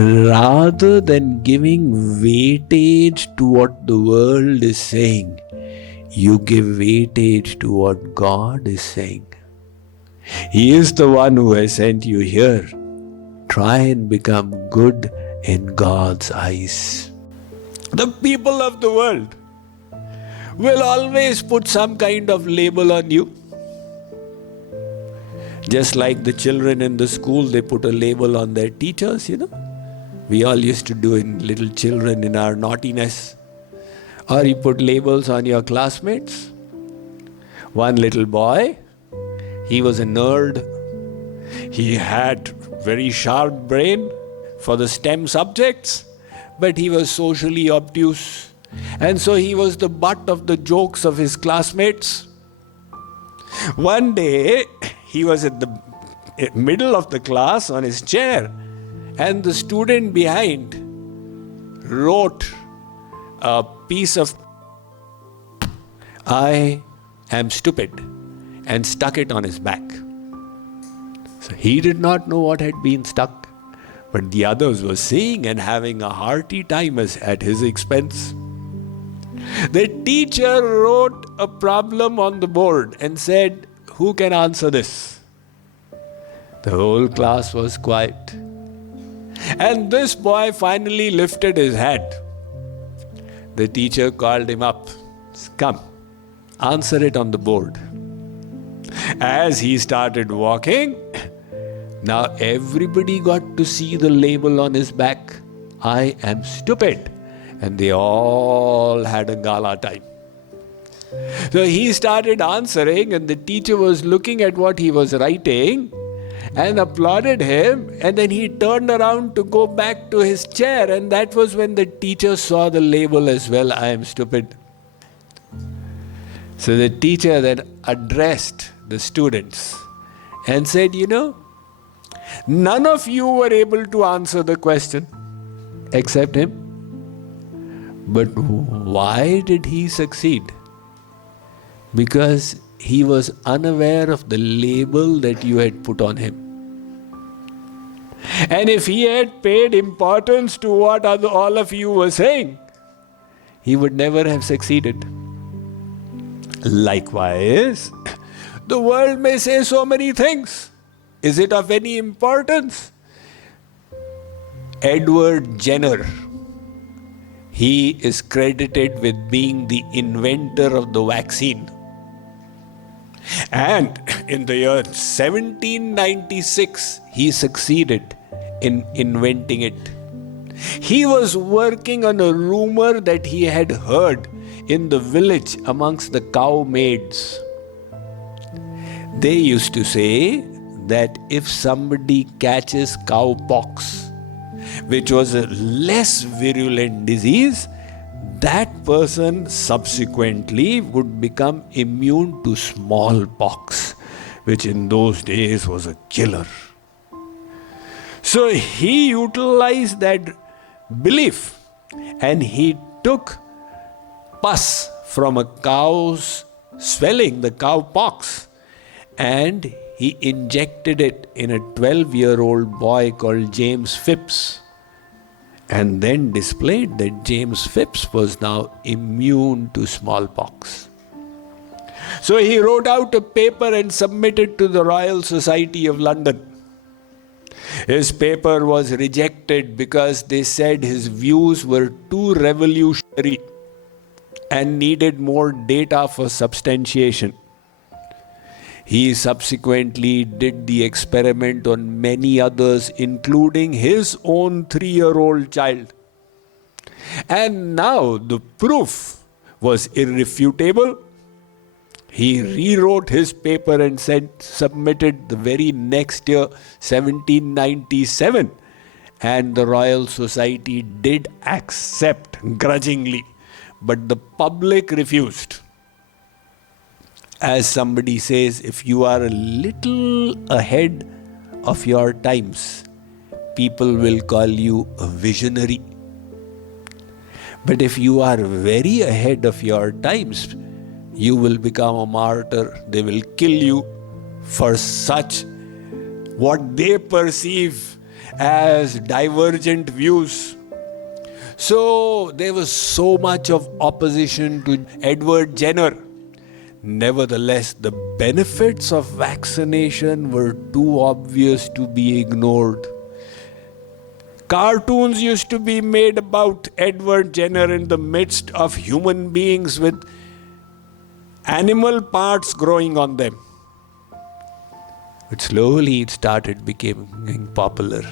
Rather than giving weightage to what the world is saying, you give weightage to what God is saying. He is the one who has sent you here. Try and become good in God's eyes. The people of the world will always put some kind of label on you. Just like the children in the school, they put a label on their teachers, We all used to do in little children in our naughtiness. Or you put labels on your classmates. One little boy, he was a nerd. He had very sharp brain for the STEM subjects, but he was socially obtuse. And so he was the butt of the jokes of his classmates. One day, he was at the middle of the class on his chair, and the student behind wrote a piece of "I am stupid" and stuck it on his back. So he did not know what had been stuck, but the others were seeing and having a hearty time at his expense. The teacher wrote a problem on the board and said, "Who can answer this?" The whole class was quiet. And this boy finally lifted his head. The teacher called him up. "Come, answer it on the board." As he started walking, now everybody got to see the label on his back, "I am stupid." And they all had a gala time. So he started answering, and the teacher was looking at what he was writing and applauded him, and then he turned around to go back to his chair, and that was when the teacher saw the label as well, "I am stupid." So the teacher then addressed the students and said, none of you were able to answer the question except him. But why did he succeed? Because he was unaware of the label that you had put on him. And if he had paid importance to what all of you were saying, he would never have succeeded. Likewise, the world may say so many things. Is it of any importance? Edward Jenner, he is credited with being the inventor of the vaccine. And in the year 1796, he succeeded in inventing it. He was working on a rumor that he had heard in the village amongst the cow maids. They used to say that if somebody catches cow pox, which was a less virulent disease, that person subsequently would become immune to smallpox, which in those days was a killer. So he utilized that belief, and he took pus from a cow's swelling, the cow pox, and he injected it in a 12-year-old boy called James Phipps, and then displayed that James Phipps was now immune to smallpox. So he wrote out a paper and submitted to the Royal Society of London. His paper was rejected because they said his views were too revolutionary and needed more data for substantiation. He subsequently did the experiment on many others, including his own 3-year-old child. And now the proof was irrefutable. He rewrote his paper and submitted the very next year, 1797. And the Royal Society did accept grudgingly, but the public refused. As somebody says, if you are a little ahead of your times, people will call you a visionary. But if you are very ahead of your times, you will become a martyr. They will kill you for such what they perceive as divergent views. So there was so much of opposition to Edward Jenner. Nevertheless, the benefits of vaccination were too obvious to be ignored. Cartoons used to be made about Edward Jenner in the midst of human beings with animal parts growing on them. But slowly it started becoming popular.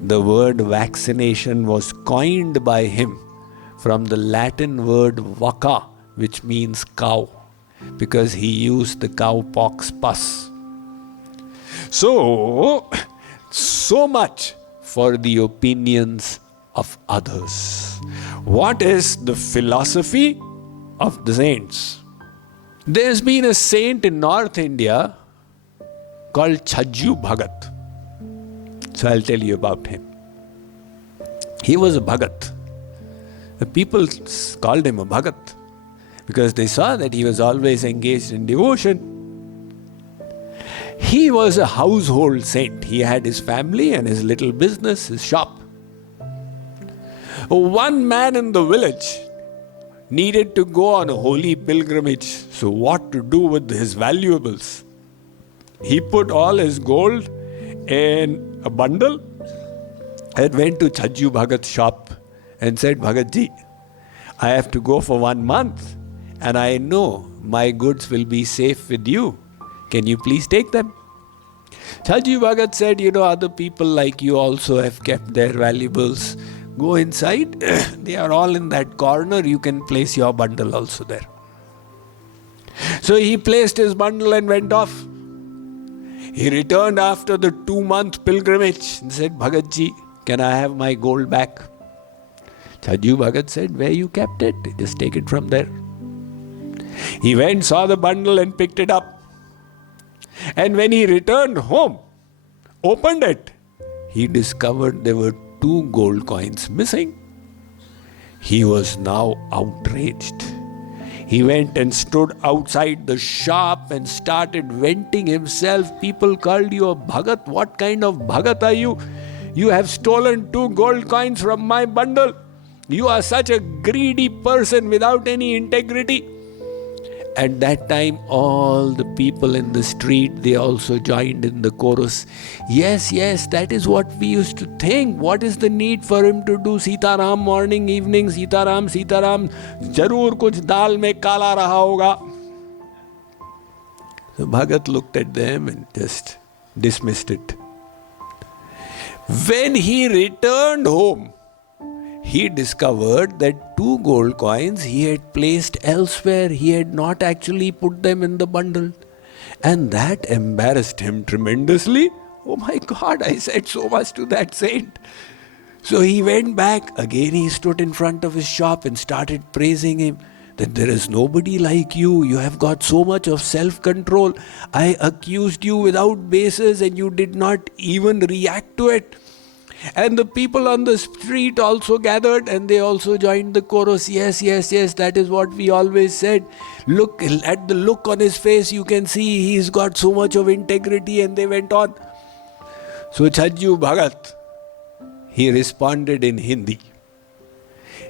The word vaccination was coined by him from the Latin word vacca, which means cow, because he used the cowpox pus. So much for the opinions of others. What is the philosophy of the saints? There's been a saint in North India called Chajju Bhagat. So I'll tell you about him. He was a Bhagat. The people called him a Bhagat because they saw that he was always engaged in devotion. He was a household saint. He had his family and his little business, his shop. One man in the village needed to go on a holy pilgrimage. So what to do with his valuables? He put all his gold in a bundle and went to Chajju Bhagat's shop and said, Bhagatji, I have to go for 1 month and I know my goods will be safe with you. Can you please take them? Chajju Bhagat said, other people like you also have kept their valuables. Go inside. They are all in that corner. You can place your bundle also there. So he placed his bundle and went off. He returned after the 2-month pilgrimage and said, Bhagatji, can I have my gold back? Chajju Bhagat said, where you kept it? Just take it from there. He went, saw the bundle and picked it up. And when he returned home, opened it, he discovered there were 2 gold coins missing. He was now outraged. He went and stood outside the shop and started venting himself. People called you a Bhagat. What kind of Bhagat are you? You have stolen 2 gold coins from my bundle. You are such a greedy person without any integrity. At that time, all the people in the street, they also joined in the chorus. Yes, that is what we used to think. What is the need for him to do Sitaram morning, evening, Sitaram, Jarur kuch dal mein kala raha hoga. So Bhagat looked at them and just dismissed it. When he returned home, he discovered that 2 gold coins he had placed elsewhere. He had not actually put them in the bundle. And that embarrassed him tremendously. Oh my God, I said so much to that saint. So he went back. Again he stood in front of his shop and started praising him. That there is nobody like you. You have got so much of self-control. I accused you without basis and you did not even react to it. And the people on the street also gathered and they also joined the chorus. Yes, that is what we always said. Look at the look on his face, you can see he's got so much of integrity, and they went on. So Chajju Bhagat, he responded in Hindi.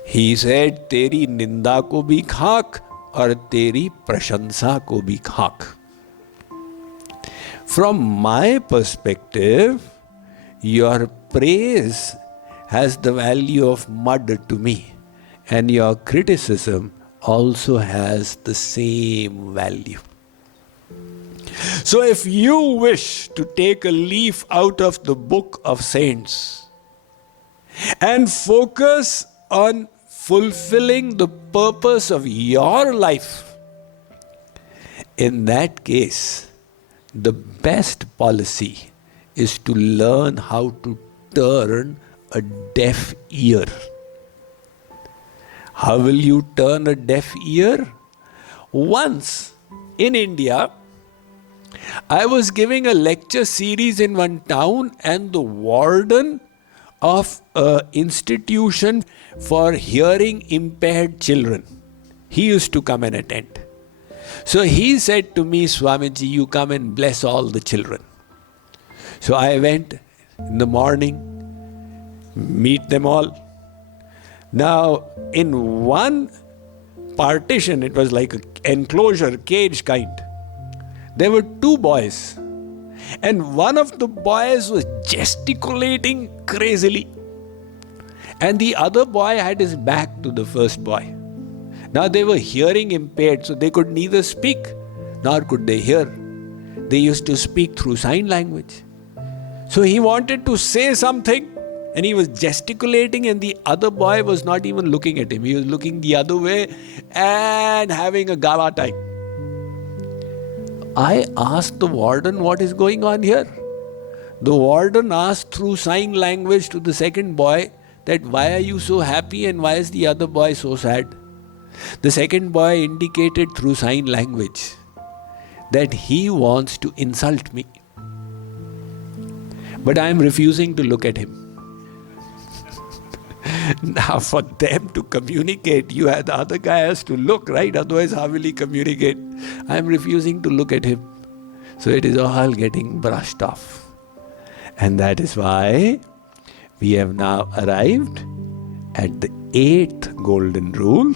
He said, Teri ninda ko bhi khak aur teri prashansa ko bhi khak. From my perspective, your praise has the value of mud to me, and your criticism also has the same value. So if you wish to take a leaf out of the book of saints and focus on fulfilling the purpose of your life, in that case, the best policy is to learn how to turn a deaf ear. How will you turn a deaf ear? Once in India, I was giving a lecture series in one town, and the warden of an institution for hearing impaired children, he used to come and attend. So he said to me, Swamiji, you come and bless all the children. So I went In the morning, meet them all. Now, in one partition, it was like an enclosure, cage kind. There were two boys. And one of the boys was gesticulating crazily. And the other boy had his back to the first boy. Now they were hearing impaired, so they could neither speak nor could they hear. They used to speak through sign language. So he wanted to say something and he was gesticulating, and the other boy was not even looking at him. He was looking the other way and having a gala time. I asked the warden what is going on here. The warden asked through sign language to the second boy that why are you so happy and why is the other boy so sad? The second boy indicated through sign language that he wants to insult me. But I am refusing to look at him. Now for them to communicate, the other guy has to look, right? Otherwise how will he communicate? I am refusing to look at him. So it is all getting brushed off. And that is why we have now arrived at the 8th golden rule,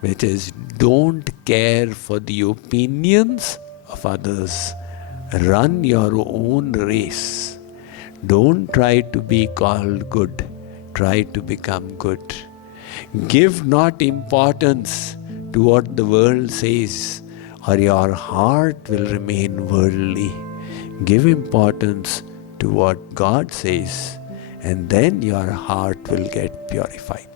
which is don't care for the opinions of others. Run your own race. Don't try to be called good. Try to become good. Give not importance to what the world says, or your heart will remain worldly. Give importance to what God says, and then your heart will get purified.